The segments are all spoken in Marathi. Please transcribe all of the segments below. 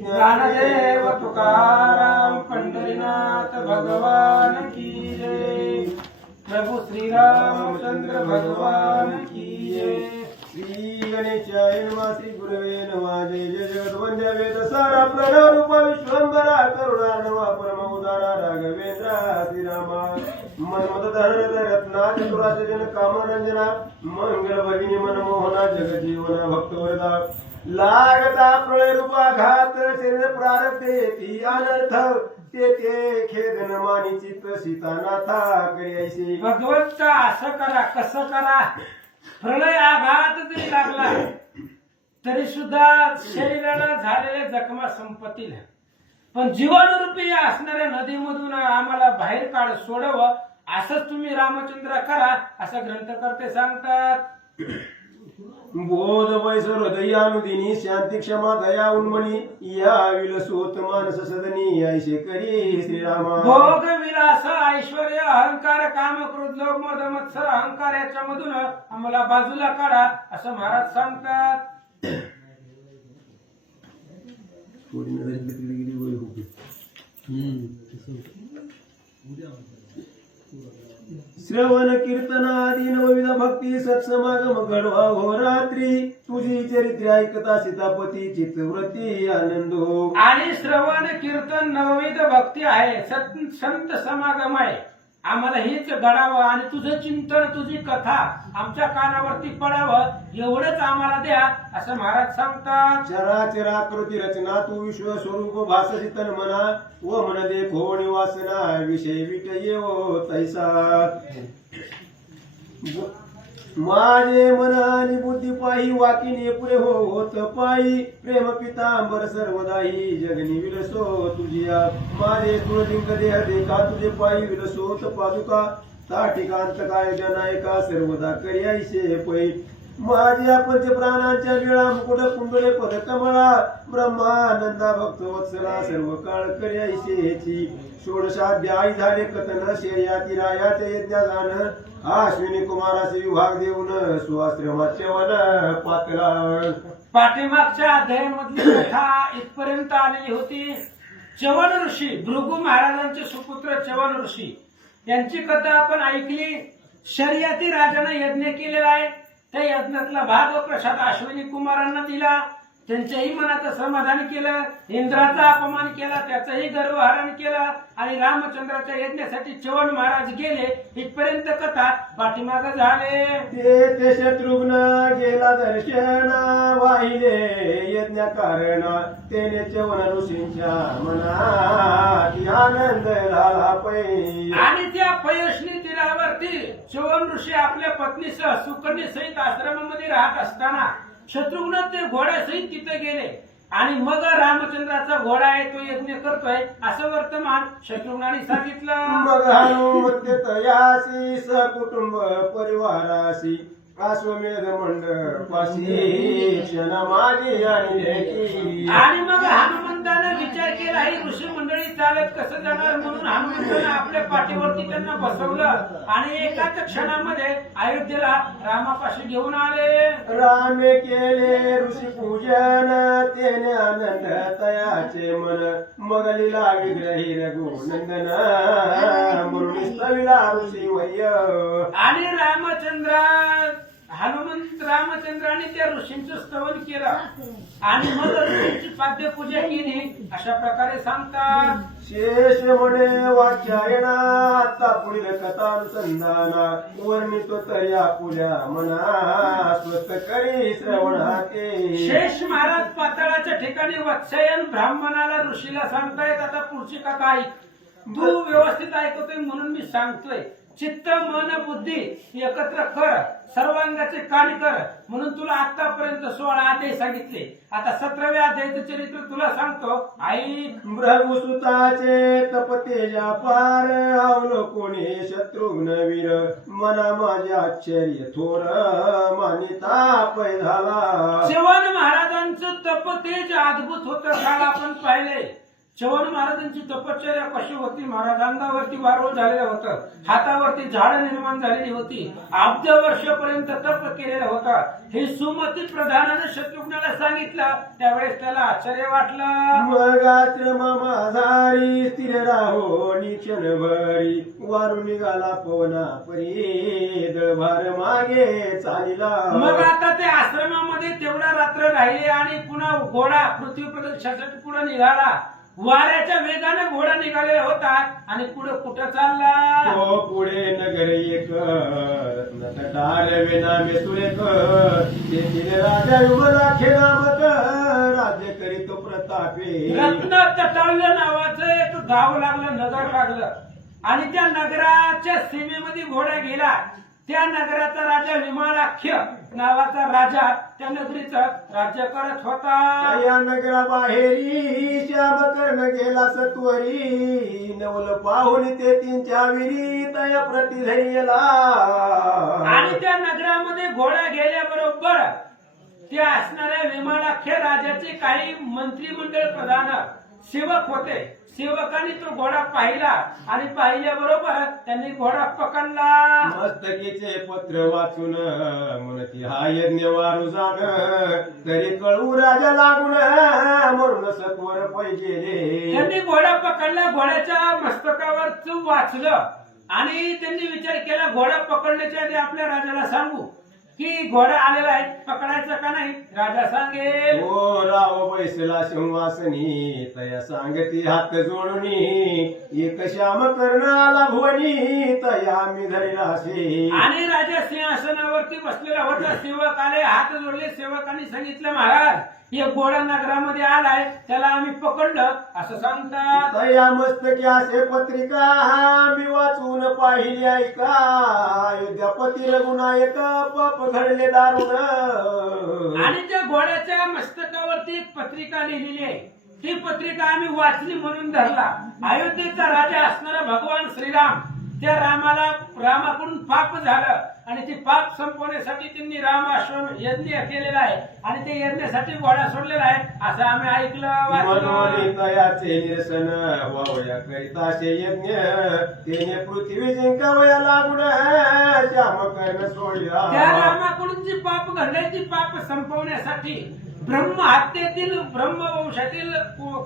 ज्ञानदेव तुकाराम पंढरीनाथ भगवान की जय। प्रभु श्री रामचंद्र भगवान की जय। श्री गणेशाय नमः। श्री गुरवे नमः। जय जय जगद्वंद्य वेद सारा प्रणव रूप विश्वंभरा करुणार्णवा परम उदारा राघवेंद्र श्रीरामा मनमदधरण रत्ना चतुराजन कामरंजना मंगल भगिनी मनमोहना जगजीवना भक्तवरदा लागता प्रलय रूपाघात शरीर प्रारब्धे ती अनर्थ ते खेदन मानी चित्त सीतानाथा करियासी। भगवंता असं करा कसं करा, प्रलय आघात जरी लागला तरी सुद्धा शरीराला झालेल्या जखमा संपतील, पण जीवनरूपी असणाऱ्या नदीमधून आम्हाला बाहेर काढ सोडवं असंच तुम्ही रामचंद्र करा असं ग्रंथकर्ते सांगतात। बोध वैसर हृदयानुदिनी शांती क्षमा दया उन्मनी या विलसोत मानस सदनी ऐसे करी श्रीरामा। भोग विलास ऐश्वर्य अहंकार काम क्रोध लोभ मद मत्सर अहंकार याच्या मधून आम्हाला बाजूला काढा असं महाराज सांगतात। श्रवण कीर्तनादी नवविध भक्ती सत्समागम घडवा हो रात्री तुझी चरित्र ऐकता सीतापती चित्तवृत्ती आनंदो। आणि श्रवण कीर्तन नवविध भक्ती आहे, संत समागम आहे, आम्हाला हेच घडावं आणि तुझं चिंतन तुझी कथा आमच्या कानावरती पडावं एवढंच आम्हाला द्या असं महाराज सांगतात। चराचराकृती रचना तू विश्व स्वरूप भाससी तन मना व मन देखो निवासना विषय विटये ओ तैसा। माझे मन आणि बुद्धी पायी वाकिने पुरे होत पायी प्रेम पितांबर सर्वदाही जगनी विलसो तुझिया। माझे तुळलिंग देह देखा तुझे पायी विलसोत पादुका ताठिकांत काय जनायका सर्वदा करियाईशे पै। माझ्या पंच प्राणांच्या गिळा मुकुट कुंडळे पद कमळा ब्रह्मानंदा भक्त वत्सला सर्व काळ करियाईशेची। षोडशाध्यायी झाले कथन शेयाती रायाचे यज्ञ जाण अश्विनी कुमाराचे विभाग देऊन सुआश्रमाचे वन पातला। पाठीमागच्या अध्यायामधली कथा इथपर्यंत आलेली होती। चवन ऋषी भृगु महाराजांचे सुपुत्र चवन ऋषी यांची कथा आपण ऐकली। शर्यती राजाने यज्ञ केलेला आहे, त्या यज्ञातला भाग व प्रसाद अश्विनी कुमारांना दिला, त्यांच्याही मनाचं समाधान केलं, इंद्राचा अपमान केला, त्याचंही गर्वहरण केलं आणि रामचंद्राच्या यज्ञासाठी चवन महाराज गेले इथपर्यंत कथा पाठीमाग झाले। ते शत्रुघ्न गेला दर्शना वाहिले यज्ञ कारण तेने चवन ऋषींच्या मनात आनंद झाला पै। आणि त्या पयशनी तीरावरती चवन ऋषी आपल्या पत्नीसह सुकन्ये सहित आश्रमामध्ये राहत असताना शत्रुघ्न ते घोड्यासहित तिथे गेले आणि मग रामचंद्राचा घोडा आहे तो यज्ञ करतोय असं वर्तमान शत्रुघ्नाने सांगितलं। मग हनुमंत तयासी सकुटुंब परिवारासी अश्वमेध मंडपाशी क्षण माझी आणि मग हनुमंतानं विचार केला ही ऋषी मंडळी चालत कसं जाणार, म्हणून हनुमंतानं आपल्या पाठीवरती त्यांना बसवलं आणि एकाच क्षणामध्ये अयोध्येला रामापाशी घेऊन आले। रामे केले ऋषी पूजन तेने आनंद तयाचे मन मग लीला विग्रही रघुनंदन मुरलीस्तविला ऋषी वय। आणि रामचंद्राने त्या ऋषींचं स्तवन केलं आणि मग ऋषींची पाद्यपूजा केली अशा प्रकारे सांगतात। शेष म्हणे वाचायना आता पुढील कथानुसंधाना वर्णितो तया पुढ्या मना स्वस्त करी श्रवणाते। शेष महाराज पाताळाच्या ठिकाणी वत्सयन ब्राह्मणाला ऋषीला सांगतायत आता पुढची कथा ऐक, तू व्यवस्थित ऐकतोय म्हणून मी सांगतोय। चित्त मन बुद्धी एकत्र कर, सर्वांगाचे कार्य कर म्हणून तुला आतापर्यंत 16 अध्याय सांगितले, आता 17व्या अध्यायाचं चरित्र तुला सांगतो ऐक। भृगुसुताचे तपतेजा पार अवलोकोणे शत्रुघ्न वीर मना माझे आश्चर्य थोर मानिता पै झाला। चवन महाराजांचं तपतेज अद्भुत होतं, काल आपण पाहिले चव्हाण महाराजांची तपश्चर्या कशी होती, महाराज अंगावरती वारुळ झालेलं होतं, हातावरती झाडं निर्माण झालेली होती, अब्ज वर्षापर्यंत तप केलेलं होतं. हे सुमती प्रधानाने शत्रुघ्नाला सांगितलं. त्यावेळेस त्याला आश्चर्य वाटलं. मग आश्रम माझारी स्थिर राहो निक्षण भरी वारू निघाला पवना परी दळभार मागे चालिला. मग आता ते आश्रमामध्ये तेवढा रात्र राहिले आणि पुन्हा घोडा पृथ्वी प्रदक्षिणासाठी पुढे निघाला. वाऱ्याच्या वेगाने घोडा निघालेला होता आणि पुढे कुठं चालला. तो पुढे नगर एक रत्नकटार नामे सुरेख तेथील राजा विमला खेळामत राज्य करीतो प्रतापे. रत्न तटावलं नावाचं एक गाव लागलं, नगर लागलं आणि त्या नगराच्या सीमेमध्ये घोडा गेला. त्या नगराचा राजा विमलाख्य नावाचा राजा त्या नगरीचं राज्य करत होता. या नगराबाहेरी श्याम कर्ण गेला सत्वरी नवल पाहून ते तीनच्या विरी तया प्रतिधैर्यला. आणि त्या नगरामध्ये घोडा गेल्याबरोबर त्या असणाऱ्या विमलाख्य राजाचे काही मंत्रिमंडळ प्रधान सेवक होते. सेवकांनी तो घोडा पाहिला आणि पाहिल्याबरोबर त्यांनी घोडा पकडला. मस्तकीचे पत्र वाचून म्हणती हा यज्ञ वारू जाण तरी कळू राजा लागून म्हणून सत्वर पै गेले. त्यांनी घोडा पकडला. घोड्याच्या मस्तकावर वाचलं आणि त्यांनी विचार केला घोडा पकडण्याच्या आधी आपल्या राजाला सांगू की घोडा आलेला आहे, पकडायचा का नाही. राजा सांगेल. ओ राव बैसला सिंहासनी तया सांगती हात जोडूनी एक श्याम कर्ण आला भुवनी तया मी धरिला असे. आणि राजा सिंहासनावरती बसलेला होता. सेवक आले, हात जोडले. सेवकांनी सांगितलं महाराज एक घोडा नगरामध्ये आलाय, त्याला आम्ही पकडलं असं सांगतात. तया मस्तकी असे पत्रिका मी वाचून पाहिली ऐका अयोध्यापती रघुनायक पाप घडले दारुण. आणि त्या घोड्याच्या मस्तकावरती एक पत्रिका लिहिलेली आहे. ती पत्रिका आम्ही वाचली म्हणून धरला. अयोध्येचा राजा असणारा भगवान श्रीराम, त्या रामाकडून पाप झालं आणि ते पाप संपवण्यासाठी त्यांनी रामाश्रम यज्ञ केलेला आहे आणि ते यज्ञासाठी घोडा सोडलेला आहे असं आम्ही ऐकलं, वाचलं. तयाचे निरसन वावया करिताशे यज्ञ तेने पृथ्वी जिंकावया लागून श्याम कर्ण सोडला. त्या रामाकडून जी पाप घडले ती पाप संपवण्यासाठी ब्रह्म हत्येतील ब्रह्मवंशातील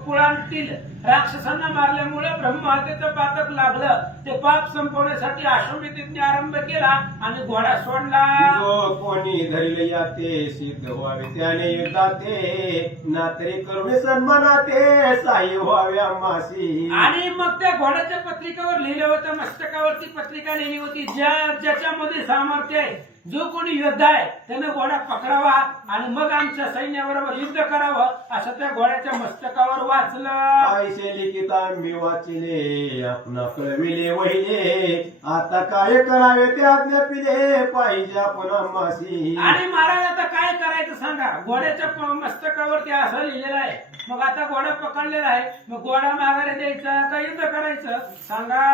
कुळांतील राक्षसांना मारल्यामुळे ब्रह्म हत्येचं पातक लागलं. ते पाप संपवण्यासाठी आश्रमविधीने आरंभ केला आणि घोडा सोडला. जो कोणी धरिले याते सिद्ध व्हावे त्याने युद्धाते नातरी करुणे सन्मानाते साई व्हावे आम्हासी. आणि मग त्या घोड्याच्या पत्रिकेवर लिहिलं होतं, मस्तकावरती पत्रिका लिहिली होती ज्याच्यामध्ये सामर्थ्य आहे, जो कोणी योद्धा आहे त्याने घोडा पकडावा आणि मग आमच्या सैन्याबरोबर युद्ध करावं असं त्या घोड्याच्या मस्तकावर वाचलं. आयशे लिखिता मी वाचिले आपणा कळविले वहिले आता काय करावे ते आज्ञा पिले पाहिजे आपण आम्हासी. आणि महाराज आता काय करायचं सांगा. घोड्याच्या मस्तकावरती असं लिहिलेलं आहे. मग आता घोडा पकडलेला आहे, मग घोडा माघारी द्यायचा का युद्ध करायचं सांगा.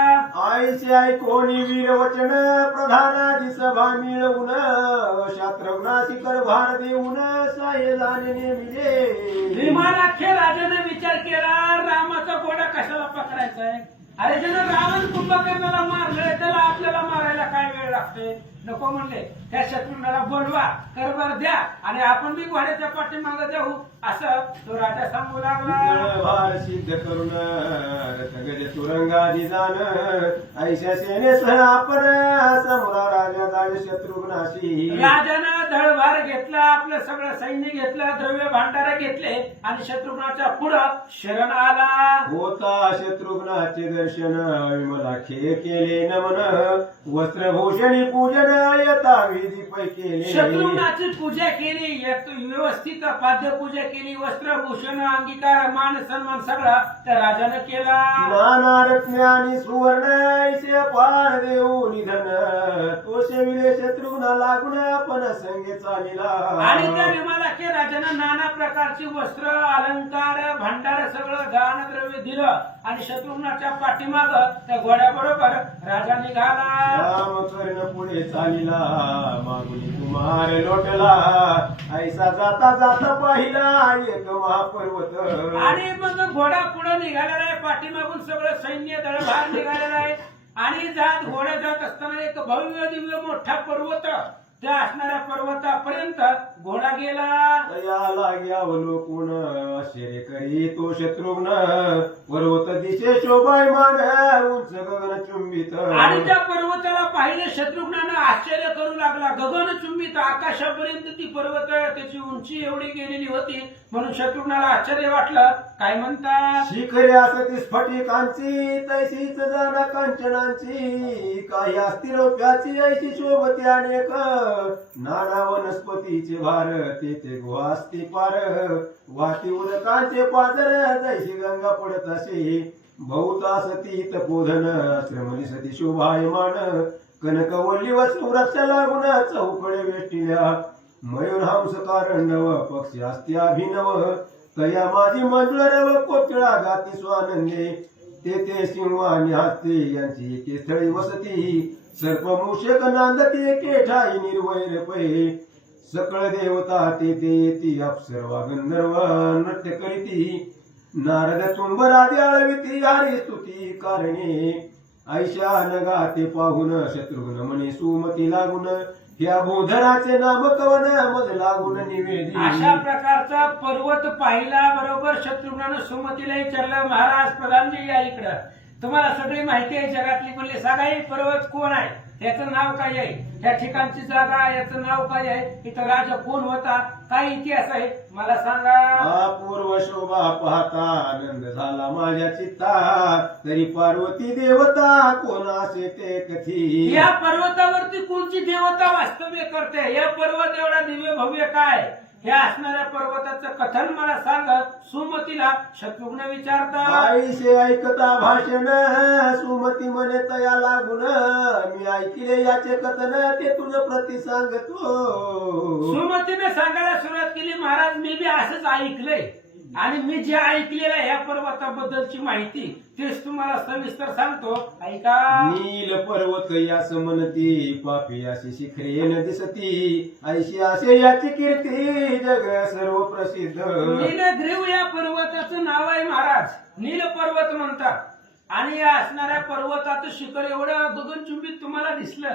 आईचे ऐकोनी वीर वचन प्रधानादी सभा मिळवून शास्त्रज्ञासी कर भार देऊन सायलाने नेमिले. विमलाख्य राजाने विचार केला रामाचा घोडा कशाला पकडायचा आहे. अरे ज्यानं रावण कुंभकर्णाला मारलंय त्याला आपल्याला मारायला काय वेळ लागतोय. नको म्हणले त्या शत्रुघ्नाला बोलवा, करभार द्या आणि आपण बी घोड्याच्या पाठीमागे जाऊ असं तो राजा सांगू लागला. भार सिद्ध करून रथगज तुरंगादी जाण ऐशा सेनेसह आपण समोरा राजा जाण शत्रुघ्नाशी. राजानं धडभार घेतला, आपलं सगळं सैन्य घेतलं, द्रव्य भांडार घेतले आणि शत्रुघ्नाच्या पुढं शरण आला. होता शत्रुघ्नाचे दर्शन विमलाखे केले नमन वस्त्रभूषणी पूजन यथा विधी पै केले. शत्रुघ्नाची पूजा केली, व्यवस्थित पाद्यपूजा केली, वस्त्रभूषण अंगीकार मान सन्मान सगळा त्या राजानं केला. नाना रत्ने आणि सुवर्ण ऐसे पार देऊ निधन तो सेविले शत्रुघ्ना लागून आपण संगे चालिला. आणि त्या विमलाख्य राजानं नाना प्रकारची वस्त्र अलंकार भांडार सगळं दान द्रव्य दिलं आणि शत्रुघ्नाच्या पाठीमाग त्या घोड्याबरोबर राजा निघाला. राम कर्ण पुढे चालिला मागुनी कुमार लोटला ऐसा जाता जाता पाहिला एक महापर्वत. आणि मग घोडा पुढे निघालेला आहे, पाठीमागून सगळं सैन्य दळभार निघालेला आहे आणि घोड्या जात असताना एक भव्य दिव्य मोठा पर्वत, त्या असणाऱ्या पर्वतापर्यंत घोडा गेला. या लाग्या अवलोकून आश्चर्य करी तो शत्रुघ्न पर्वत दिशे शोभायमान उंच गगन चुंबित. आणि त्या पर्वताला पाहिले शत्रुघ्नानं आश्चर्य करू लागला. गगनचुंबित आकाशापर्यंत ती पर्वत, त्याची उंची एवढी गेलेली होती म्हणून शत्रुघ्नाला आश्चर्य वाटलं. काय म्हणतात? शिखरे असती स्फटिकांची तैशीच जाना कांचनांची काही असती रौप्याची ऐशी शोभती अनेक नाना वनस्पतीचे भार तेथे गुहा असती पार वाती उदकांचे पाजर जैशी गंगा पडत असे बहुत असती तपोधन श्रमली सती शोभायमान कनकवल्ली वस्तू वृक्ष लागून चौकडे वेष्टिल्या मयूर हंस कारणव पक्षी असती अभिनव तया माझी मंजुळरव कोकिळा गाती स्वानंदे तेथे सिंहानी हस्ते यांची एके स्थळी वसती सर्प मूषक नांदती एके ठाई निर्वैर पै सकळ देवता तेथे येती अप्सरवा गंधर्व नृत्य करीती नारद तुंबरादी आळविती हरी स्तुती कारणे ऐशा नगाते पाहून शत्रुघ्न म्हणे सुमती लागून या भूधराचे नाम कवन मज लागून निवेदी. अशा प्रकारचा पर्वत पाहिला बरोबर शत्रुघ्नानं सुमतीला विचारलं, महाराज प्रधानजी या इकडं, तुम्हाला सगळी माहिती आहे जगातली, म्हणले सांगा हे पर्वत कोण आहे, याचं नाव काय आहे, त्या ठिकाणची जागा याचं नाव काय आहे, इथं राजा कोण होता, काय इतिहास आहे मला सांगा. अपूर्व शोभा पाहता आनंद झाला माझ्या चित्ता तरी पार्वती देवता कोण असे ते कथी. या पर्वतावरती कोणची देवता वास्तव्य करते, या पर्वत एवढा दिव्य भव्य काय, या असणाऱ्या पर्वताचं कथन मला सांग. सुमतीला शत्रुघ्न विचारतात. आईशे ऐकता भाषण सुमती म्हणे तया लागून मी ऐकले याचे कथन ते तुझं प्रति सांगतो. सुमतीने सांगायला सुरुवात केली, महाराज मी बी असंच ऐकलंय आणि मी जे ऐकलेलं आहे या पर्वताबद्दलची माहिती तेच तुम्हाला सविस्तर सांगतो, ऐका. नील पर्वत यास म्हणती पापी अशी शिखरे न दिसती ऐशी असे याची कीर्ती जग सर्व प्रसिद्ध. नीलग्रीव या पर्वताचं नाव आहे महाराज, नील पर्वत म्हणतात. आणि या असणाऱ्या पर्वताचं शिखर एवढं गगनचुंबित तुम्हाला दिसलं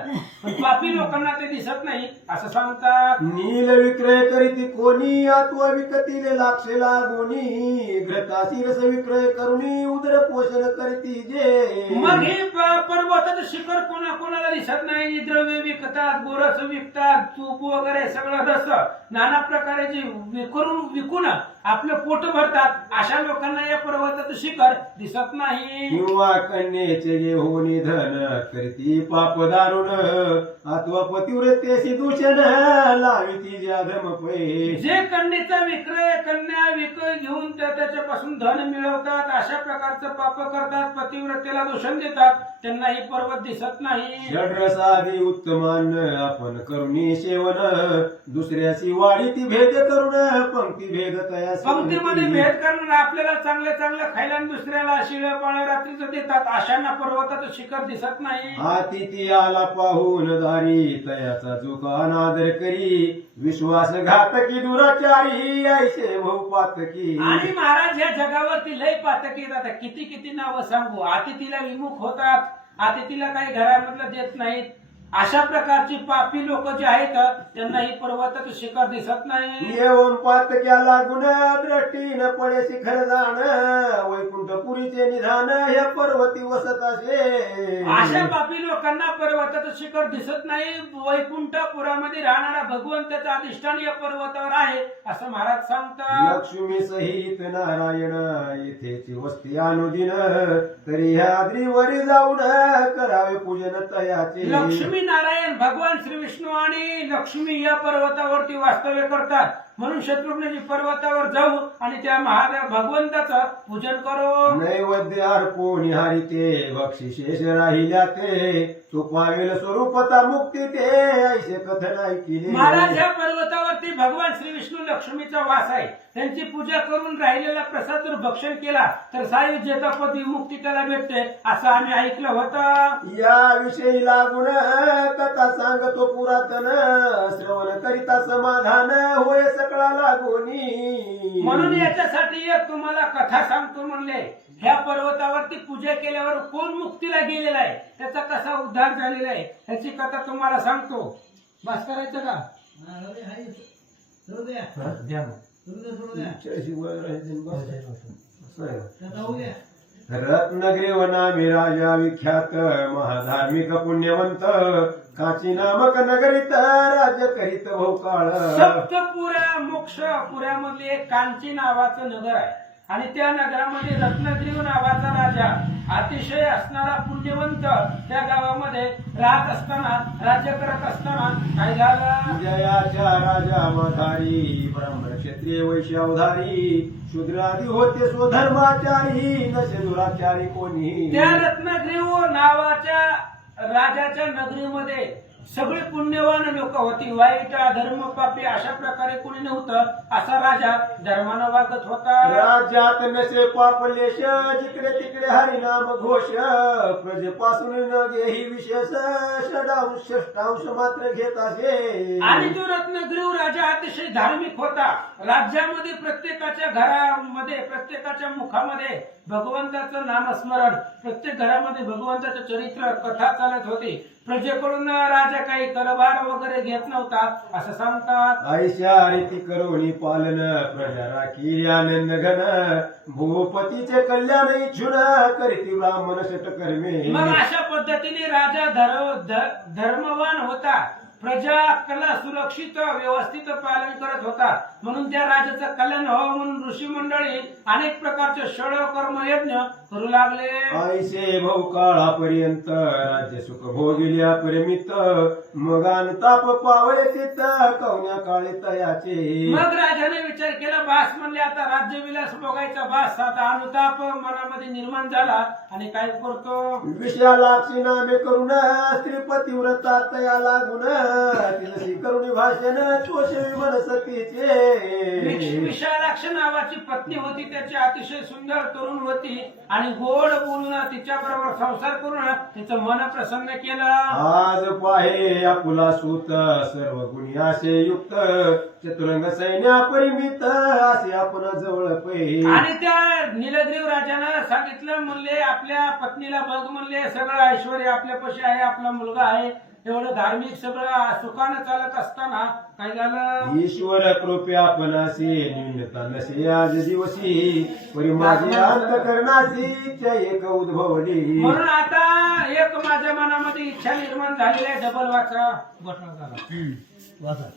पण पापी लोकांना ते दिसत नाही असं सांगतात. नील विक्रय करीती कोणी आत्व विकतीले लाक्षे लागोनी घृताशी रस विक्रय करुणी उदर पोषण करीती जे. मग हे पर्वताचं शिखर कोणाकोणाला दिसत नाही, द्रव्य विकतात, गोरस विकतात, तूप वगैरे सगळं रस नाना प्रकारे जे विकून आपलं पोट भरतात, अशा लोकांना या पर्वताचं शिखर दिसत नाही. किंवा कन्येचे जे हो निधन करती पाप दारुण अथवा पतिव्रतेशी दूषण लाविती जाधम पै. जे कन्येचा विक्रय कन्या विकय घेऊन त्याच्यापासून धन मिळवतात, अशा प्रकारचं पाप करतात, पतिव्रतेला दूषण देतात, त्यांना ही पर्वत दिसत नाही. षड्रसादी उत्तमान आपण करुणी सेवन दुसऱ्याशी वाढी ती भेद करून पंक्ती भेद तया. पंक्तीमध्ये भेद करून आपल्याला चांगलं चांगलं खायला आणि दुसऱ्याला शिळं पाळं रात्रीचं देतात, अशांना पर्वताचं शिखर दिसत नाही. हाती ती आला पाहून दारी तयाचा चुका अनादर करी विश्वासघातकी दुराचारी ऐसे बहुपातकी. आणि महाराज या जगावरती लय पातकी येतात, किती किती नावं सांगू. अतिथीला विमुख होतात, अतिथीला काही घरामधलं देत नाहीत, अशा प्रकारची पापी लोक जे आहेत त्यांना ही पर्वताचं शिखर दिसत नाही. येऊन पातक्या लागून दृष्टीनं पडे शिखर जाण वैकुंठपुरीचे निधान हे पर्वती वसत असे. अशा पापी लोकांना पर्वताचं शिखर दिसत नाही. वैकुंठपुरामध्ये राहणारा भगवंत त्याचं अधिष्ठान या पर्वतावर आहे असं महाराज सांगतात. लक्ष्मी सहित नारायण येथेची वस्ती अनुदिन तरी ह्या आद्रीवरी जाऊन करावे पूजन तयाचे. लक्ष्मी नारायण भगवान श्री विष्णू आणि लक्ष्मी या पर्वतावरती वास्तव्य करतात म्हणून शत्रुघ्नजी पर्वतावर जाऊ आणि त्या महादेव भगवंताचं पूजन करू. नैवेद्य अर्पून हरिते बक्षिशेष राहिल्या ते तो पावेल स्वरूपता मुक्ती ते ऐसे कथन ऐकिले. महाराज या पर्वतावरती भगवान श्री विष्णू लक्ष्मीचा वास आहे. त्यांची पूजा करून राहिलेला प्रसाद जर भक्षण केला तर सायुज्यतापदी मुक्ती त्याला भेटते असं आम्ही ऐकलं होतं. याविषयी लागून कथा सांगतो पुरातन श्रवण करिता समाधान होय सकळा लागोनी. म्हणून याच्यासाठी एक तुम्हाला कथा सांगतो म्हणले. ह्या पर्वतावरती पूजा केल्यावर कोण मुक्तीला गेलेला आहे, त्याचा कसा उद्धार झालेला आहे ह्याची कथा तुम्हाला सांगतो. बस करायचं का? द्या मग. रत्नग्रीव नामे राजा विख्यात महाधार्मिक पुण्यवंत काची नामक नगरीत राज्य करीत भोकाळ. सप्तपुरा मोक्षपुऱ्यामधले एक कांची नावाचं नगर आहे आणि त्या नगरामध्ये रत्नगिरी नावाचा राजा अतिशय असणारा पुण्यवंत त्या गावामध्ये राहत असताना राज्य करत असताना काय झालं. जयाच्या राजा मधारी ब्राह्मण क्षत्रिय वैश्यावधारी शूद्रादी होते स्वधर्माचारी नसे दुराचारी कोणी. त्या रत्नगिरी नावाच्या राजाच्या नगरीमध्ये सगळे पुण्यवान लोक होती. वाईट धर्म पापी अशा प्रकारे कोणी नव्हतं. असा राजा धर्मानं वागत होता. राज्यात नसे पापलेश जिकडे तिकडे हरिनाम घोष प्रजेपासून न घेही विशेष षडांश मात्र घेत असे. आणि तो रत्नगिरी राजा अतिशय धार्मिक होता. राज्यामध्ये प्रत्येकाच्या घरामध्ये प्रत्येकाच्या मुखामध्ये भगवंताचं नामस्मरण, प्रत्येक घरामध्ये भगवंताचं चरित्र कथा चालत होती. प्रजेकडून राजा काही करभार वगैरे घेत नव्हता असं सांगतात. ऐशा रीती करोनी पालन प्रजा राखी आनंद घन भूपतीचे कल्याण इच्छुन करीती ब्राह्मण षटकर्मे. मग अशा पद्धतीने राजा धर्मवान होता. प्रजा कला सुरक्षित व्यवस्थित पालन करत होता. म्हणून त्या राजाचं कल्याण व्हावं म्हणून ऋषी मंडळी अनेक प्रकारचे षड कर्मयज्ञ करू लागले. ऐसे बहुकाळापर्यंत राज्य सुख भोगिल्या परिमित मग ताप पावले चित्त कवन्या काळी तयाचे. मग राजाने विचार केला, बास म्हणले आता राज्यविलास बघायचा बास. आता अनुताप मनामध्ये निर्माण झाला आणि काय करतो. विषयालाक्षी नामे करून स्त्रीपतिव्रता तया लागून तिलसी करुणी भाषण तोषे विमन सतीचे. विशालाक्ष नावाची पत्नी होती. त्याची अतिशय सुंदर तरुण होती आणि गोड बोलून तिच्या बरोबर संसार करून तिचं मन प्रसन्न केलं. आज पाहे आपुला सूत सर्व गुणी असे युक्त चतुरंग सैन्या परिमित असे आपण जवळ पै. आणि त्या नीलग्रीव राजानं सांगितलं म्हणले आपल्या पत्नीला बघ म्हणले. सगळं ऐश्वर्य आपल्यापाशी आहे, आपला मुलगा आहे, एवढं धार्मिक सगळं सुखानं चालत असताना काय झालं. ईश्वर कृपे आपणासी न्यूनता नसे आज दिवशी परी माझी अंतकरणाची इच्छा एक उद्भवली. म्हणून आता एक माझ्या मनामध्ये इच्छा निर्माण झालेली आहे. डबल वाचा वाचा.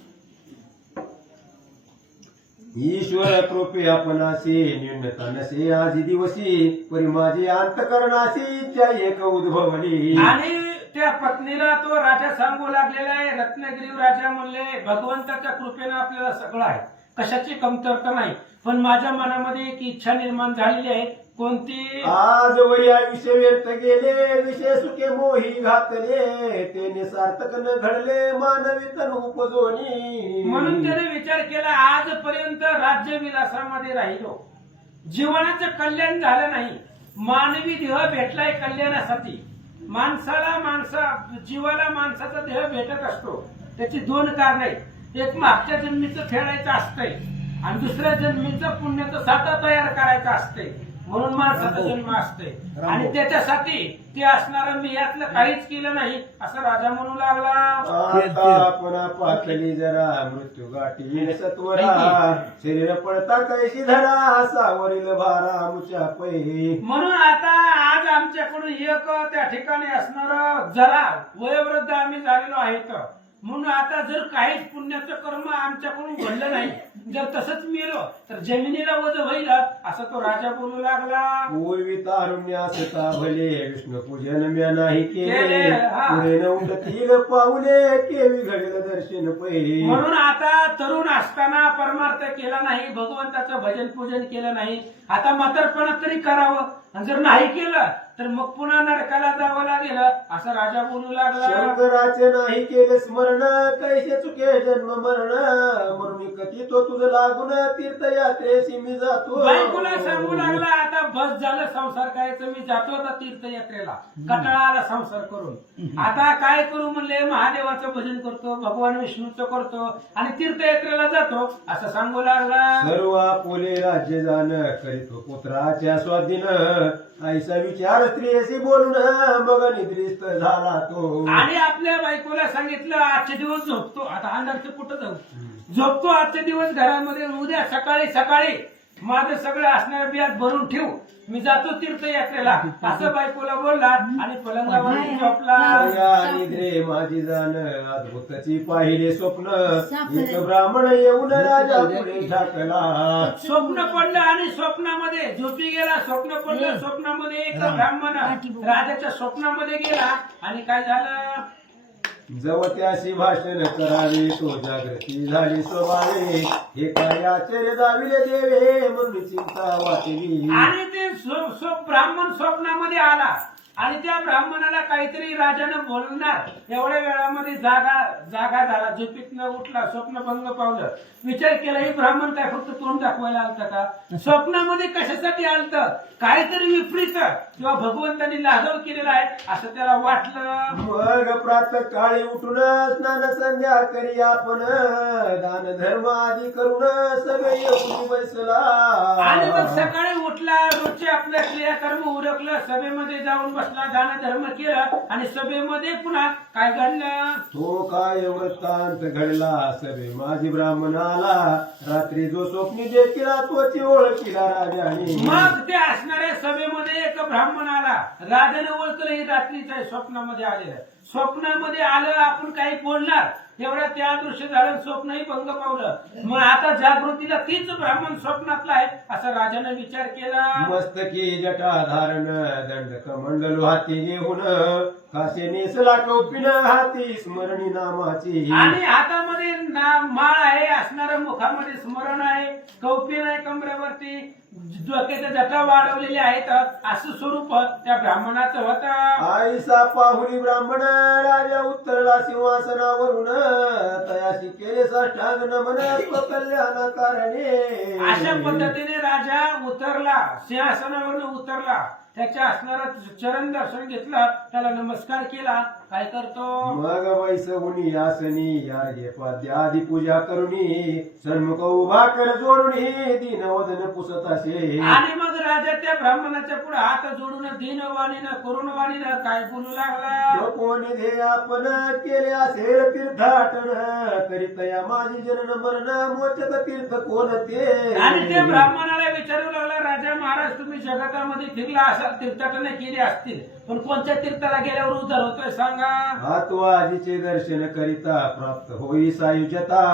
ईश्वर कृपे आपणासी न्यूनता नसे आज दिवशी परी माझी अंतकरणाची इच्छा एक उद्भवली. आणि त्या पत्नीला तो राजा सांगू लागलेला आहे. रत्नगिरी राजा म्हणले भगवंताच्या कृपेनं आपल्याला सगळं आहे, कशाची कमतरता नाही. पण माझ्या मनामध्ये एक इच्छा निर्माण झालेली आहे. कोणती. आजवरी आयुष्य व्यर्थ गेले विषय सुखे मोही घातले ते निसार्थक न घडले मानवी तन उपजोनी. म्हणून त्याने विचार केला आजपर्यंत राज्य विलासामध्ये राहिलो, जीवनाचं कल्याण झालं नाही. मानवी देह भेटलाय कल्याणासाठी. जीवाला माणसाचा देह भेटत असतो. त्याची दोन कारण आहेत. एक मागच्या जन्मीचं फेडायचं असतंय आणि दुसऱ्या जन्मीचं पुण्याचा साठा तयार करायचा असतंय. म्हणून माणसाचा जन्म असतोय आणि त्याच्यासाठी ते असणारं मी यातलं काहीच केलं नाही असं राजा म्हणू लागला. आपण पातळी जरा मृत्यू गाठी सत्वरा शरीर पडता कैशी धरा सावरील भारा मुच्या पै. म्हणून आता आज आमच्याकडून एक त्या ठिकाणी असणार जरा वयोवृद्ध आम्ही झालेलो आहेत. म्हणून आता जर काहीच पुण्याचं कर्म आमच्याकडून घडलं नाही, जर तसंच मेलो तर जमिनीला वज होईल असं तो राजा बोलू लागला. पूर्वी तारुण्य असता भले विष्णू पूजन म्या नाही केले, केले, हा. पुढे न उठतील पाऊले केवी घडेल दर्शन पै. म्हणून आता तरुण असताना परमार्थ केला नाही, भगवंताचं भजन पूजन केलं नाही, आता म्हातारपणात तरी करावं, आणि जर नाही केलं तर मग पुन्हा नरकाला जावं लागेल असं राजा बोलू लागला. शंकराचे नाही केले स्मरण कैसे चुके जन्म मरण, म्हणून कधी तो तुझं लागून तीर्थयात्रेशी मी जातो. बायकोला सांगू लागला आता बस झालं संसार करायचं, मी जातो आता तीर्थयात्रेला, कंटाळा आला संसार करून, आता काय करू म्हणले, महादेवाचं भजन करतो, भगवान विष्णूचं करतो आणि तीर्थयात्रेला जातो असं सांगू लागला. सर्व आपुले राज्य जाण करीतो पुत्राच्या स्वाधीन, ऐसा विचार स्त्रियशी बोलून मग निद्रिस्त झाला तो. आणि आपल्या बायकोला सांगितलं आजचे दिवस झोपतो, आता अंधारचं कुठं जाऊ, झोपतो आजचे दिवस घरामध्ये, उद्या सकाळी सकाळी माझं सगळं असणाऱ्या बियात भरून ठेव, मी जातो तीर्थयात्रेला असं बायकोला बोलला आणि पलंगावर झोपला. या निद्रे माझी जाण अद्भुतची पाहिले स्वप्न, एक ब्राह्मण येऊन राजा पुढे ठाकला. स्वप्न पडलं आणि स्वप्नामध्ये झोपी गेला, स्वप्न पडलं, स्वप्नामध्ये एक ब्राह्मण राजाच्या स्वप्नामध्ये गेला आणि काय झालं, जवत्याशी भाषण करावे तो जागृती झाली स्वभावे, हे काय आश्चर्य दाविले देवे म्हणून चिंता वाटली. आणि ते ब्राह्मण स्वप्नामध्ये आला आणि त्या ब्राह्मणाला काहीतरी राजानं बोलणार, एवढ्या वेळामध्ये जागा झाला, झोपीतनं उठला, स्वप्नभंग पावलं, विचार केला ही ब्राह्मण काय फक्त तोंड दाखवायला आलता का, स्वप्नामध्ये कशासाठी आलतं, काहीतरी विपरीत किंवा भगवंतांनी लाघव केलेला आहे असं त्याला वाटलं. मग प्रातः काळी उठून स्नान संध्या करी आपण, दान धर्म आदी करून सगळे येऊन बसला. आणि मग सकाळी उठला, रोजचे आपल्या क्रियाकर्म उरकलं, सभेमध्ये जाऊन बसला, दान धर्म केलं आणि सभेमध्ये पुन्हा काय घडलं, तो काय वृत्तांत घडला सभे माझी ब्राह्मण आला, रात्री जो स्वप्नी देखील तोची ओळखीला राजाने. मग ते असणाऱ्या सभेमध्ये एक ब्राह्मण आला, राजाने ओळखलं ही रात्रीच आहे, स्वप्नामध्ये आलेलं, स्वप्नामध्ये आलं, आपण काही बोलणार एवढ्या त्या दृश्य झालं, स्वप्नही भंग पावलं, मग आता जागृतीला तीच ब्राह्मण स्वप्नातला आहे असं राजाने विचार केला. मस्तकी जटा धारण दंड कमंडल हाती घेऊन, कासे नेसला कौपिन हाती स्मरणी नामाची. आणि हातामध्ये माळ आहे, असणाऱ्या मुखामध्ये स्मरण आहे, कौपिन आहे कमरेवरती, डोक्याच्या जटा वाढवलेल्या आहेत, असं स्वरूप त्या ब्राह्मणाचं होतं. आईसा पाहुली ब्राह्मण राजा उत्तरला सिंहासनावरून, तयाशी केले साष्टांग नमन स्वकल्याण कारणे. अशा पद्धतीने राजा उतरला, सिंहासनावरून उतरला, त्याच्या असणारा चरण दर्शन घेतलं, त्याला नमस्कार केला, काय करतो मग वैसवुनी आसनी यार्घ्य पाद्य आदी पूजा करुणी, सन्मुख उभा कर जोडुनी दीनवदन पुसत असे. आणि मग राजा त्या ब्राह्मणाच्या पुढे हात जोडून दीनवाणीनं करुणवाणीनं काय बोलू लागला, जो कोणी ध्येय आपण केले असेल तीर्थाटन, करीत या माझी जनन मरण मोचत तीर्थ कोण ते. आणि त्या ब्राह्मणाला विचारू लागला, राजा महाराज तुम्ही जगतामध्ये फिरला असाल, तीर्थाटने केली असतील, पण कोणत्या तीर्थाला गेल्यावर उद्धार होतोय सांगा. हा तू आजीचे दर्शन करिता प्राप्त होई सायुजता,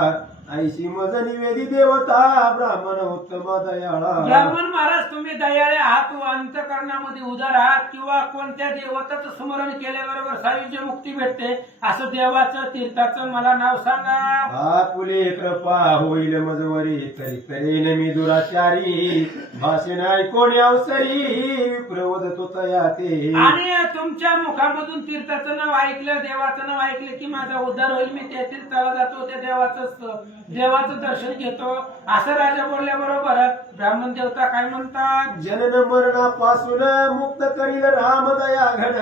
ऐशी मज निवेदी देवता ब्राह्मण उत्तम दयाळा. ब्राह्मण महाराज तुम्ही दयाळे आहात, व अंतकरणामध्ये उदार आहात, किंवा कोणत्या देवताचं स्मरण केल्याबरोबर सायुज्य मुक्ती भेटते असं देवाचं तीर्थाचं मला नाव सांगा. हा तुले कृपा होईल मजवरी, तरी तरेन मी दुराचारी, भाषण ऐकोणी अवसरी विप्रवद तो तया ते. आणि तुमच्या मुखामधून तीर्थाचं नाव ऐकलं, देवाचं नाव ऐकलं की माझा उद्धार होईल, मी त्या तीर्थाला जातो, त्या देवाचं दर्शन घेतो असं राजा बोलल्याबरोबर ब्राह्मण देवता काय म्हणतात, जनन मरणापासून मुक्त करील राम दया घन,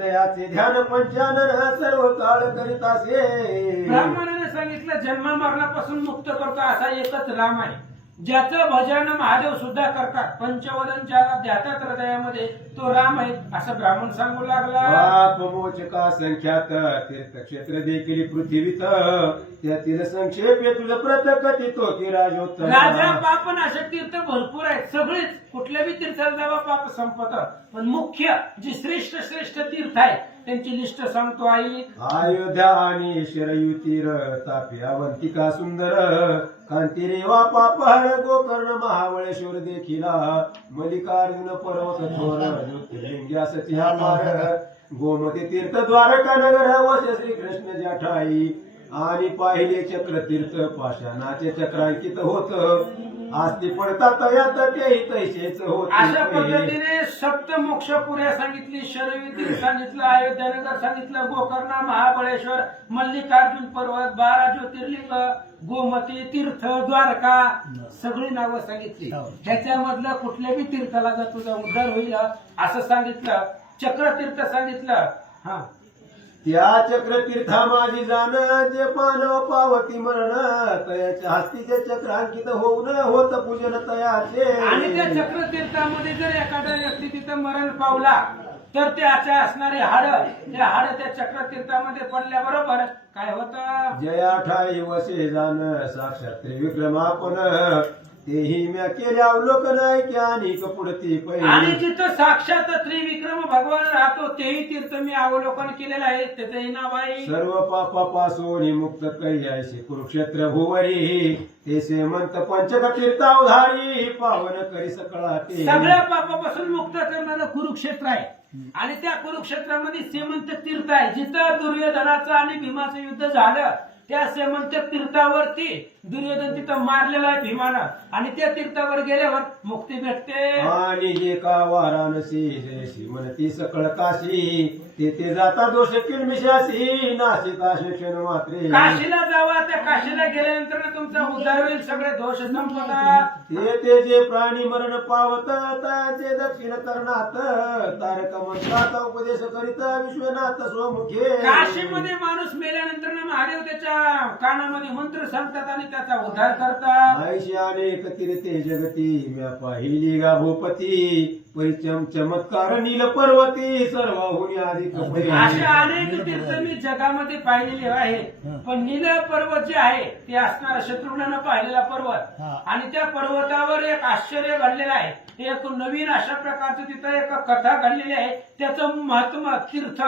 जयाचे ध्यान पंचानन सर्व काळ करीत असे. ब्राह्मणाने सांगितलं जन्म मरणापासून मुक्त करतो असा एकच राम आहे, ज्याचं भजन महादेव सुद्धा करतात, पंचवदन ज्याला ध्यातात हृदयामध्ये तो राम आहे असं ब्राह्मण सांगू लागला. पाप मोचका संख्यात तीर्थक्षेत्र देखील पृथ्वीत, त्यातील संक्षेप तुझं प्रत कथितो की राजोत्तर राजा पाप आणि असे तीर्थ भरपूर आहेत सगळेच कुठल्या बी तीर्थाला जावा पाप संपत पण मुख्य जी श्रेष्ठ श्रेष्ठ तीर्थ आहे त्यांची लिस्ट सांगतो आई. अयोध्या आणि शरयू तीर तापी अवंतिका सुंदर कांती रेवा पापहर गोकर्ण महाबळेश्वर देखिला मल्लिकार्जुन पर्वत थोर ज्योतिर्लिंग्या सत्या पार गोमती तीर्थ द्वारका नगर वश श्रीकृष्ण जठाई आणि पाहिले चक्र तीर्थ पाषाणाचे चक्रांकित होत आस्ती पडतात यात तेही तैसेच होत. अशा पद्धतीने सप्तमोक्ष पुऱ्या सांगितली शरयू तीर्थ सांगितलं अयोध्यानगर सांगितलं गोकर्णा महाबळेश्वर मल्लिकार्जुन पर्वत 12 ज्योतिर्लिंग गोमती तीर्थ द्वारका सगळी नावं सांगितली. ह्याच्यामधलं कुठल्या बी तीर्थाला जर तुझा उद्धार होईल असं सांगितलं. चक्रतीर्थ सांगितलं. हा त्या चक्रतीर्था माझी जाण जे मानव पावती मरण तयाच्या हस्तीचे चक्रांकित होऊन होत पूजन तयाचे. आणि त्या चक्रतीर्थामध्ये जर एखादा व्यक्ती तिथं मरण पावला तर त्याच्या असणारे हाड ते हाड त्या चक्रतीर्थामध्ये पडल्याबरोबर काय होतं. जया ठाई वसे जाण साक्षात त्रिविक्रमापन तेही म्या केले अवलोकन ऐक्या आणि कपुडती आणि जिथं साक्षात त्रिविक्रम भगवान राहतो तेही तीर्थ मी अवलोकन केलेलं आहे त्याचंही नाव आहे. सर्व पापापासून मुक्त कैयाशी कुरुक्षेत्र भुवरी ते श्रीमंत पंचक तीर्थावधारी पावन करी सकळा ते. सगळ्या पापापासून मुक्त करणारं कुरुक्षेत्र आहे आणि त्या कुरुक्षेत्रामध्ये श्रीमंत तीर्थ आहे. जिथं दुर्योधनाचं आणि भीमाचं युद्ध झालं त्या श्रीमंत तीर्थावरती दुर्योधन तिथं मारलेला आहे भीमानं आणि त्या तीर्थावर गेल्यावर मुक्ती भेटते. आणि जे का वाराणसी जयसी म्हणती सकळ काशी तेथे जाता दोष किलमिशासी नाशिता शिक्षण मात्रे. काशीला जावा त्या काशीला गेल्यानंतर तुमचा उद्धार होईल सगळे दोष संपतात. ते जे प्राणी मरण पावत त्यांचे दक्षिण तरणात तारक मंत्राचा उपदेश करीत विश्वनाथ स्वमुखे. काशीमध्ये माणूस मेल्यानंतर महादेव त्याच्या कानामध्ये मंत्र सांगतात आणि त्याचा उद्धार करतात. ऐशी अनेक तीर्थे जगती म्या पाहिली गा भूपती परिचम चमत्कार नील पर्वती सर्वहुनी अधिक अशा अनेक तीर्थ मी जगामध्ये पाहिलेले आहे पण नील पर्वत जे आहे ते असणारा शत्रुघ्नानं पाहिलेला पर्वत आणि त्या पर्वतावर एक आश्चर्य घडलेलं आहे. एक नवीन अशा प्रकारचं तिथं एक कथा घडलेली आहे. त्याचं महात्मा तीर्थ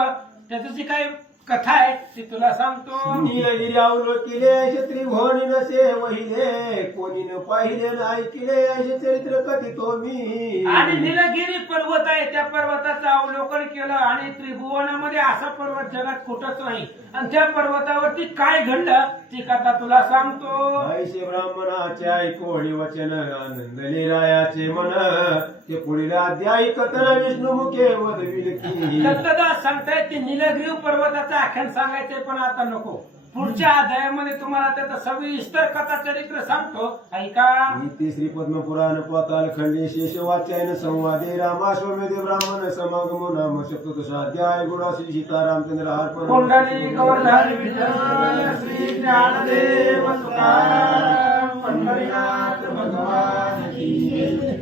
त्याचं जी काही कथा आहे ती तुला सांगतो. नीलगिरी अवलोकिले ऐसे त्रिभुवनी नसे वहिले कोणी न पाहिले न ऐकिले ऐसे चरित्र कथितो मी. आणि नीलगिरी पर्वत आहे त्या पर्वताचं अवलोकन केलं आणि त्रिभुवनामध्ये असा पर्वत जगात कुठंच नाही आणि त्या पर्वतावरती काय घडलं ती कथा तुला सांगतो. ऐसे ब्राह्मणाचे ऐकोळी वचन आनंदले रायाचे मन ते पुढील अध्यायी कथन विष्णुमुखे वदविलकी. दत्तदास सांगतायत की नीलगिरी पर्वताचं आख्यान सांगायचंय पण आता नको. पुढच्या अध्यायामध्ये तुम्हाला त्याचं सविस्तर कथा चरित्र सांगतो ऐका. इति श्री पद्म पुराण पाताल खंडे शेष वाच्यायन संवादे रामाश्वमेधे ब्राह्मण समागमो नाम सप्तदशाध्याय गुणा श्री सीतारामचंद्र अर्पण. कोंडाली गौरधारी विठ्ठल श्री ज्ञानदेव तुकाराम पंढरीनाथ भगवान की जय.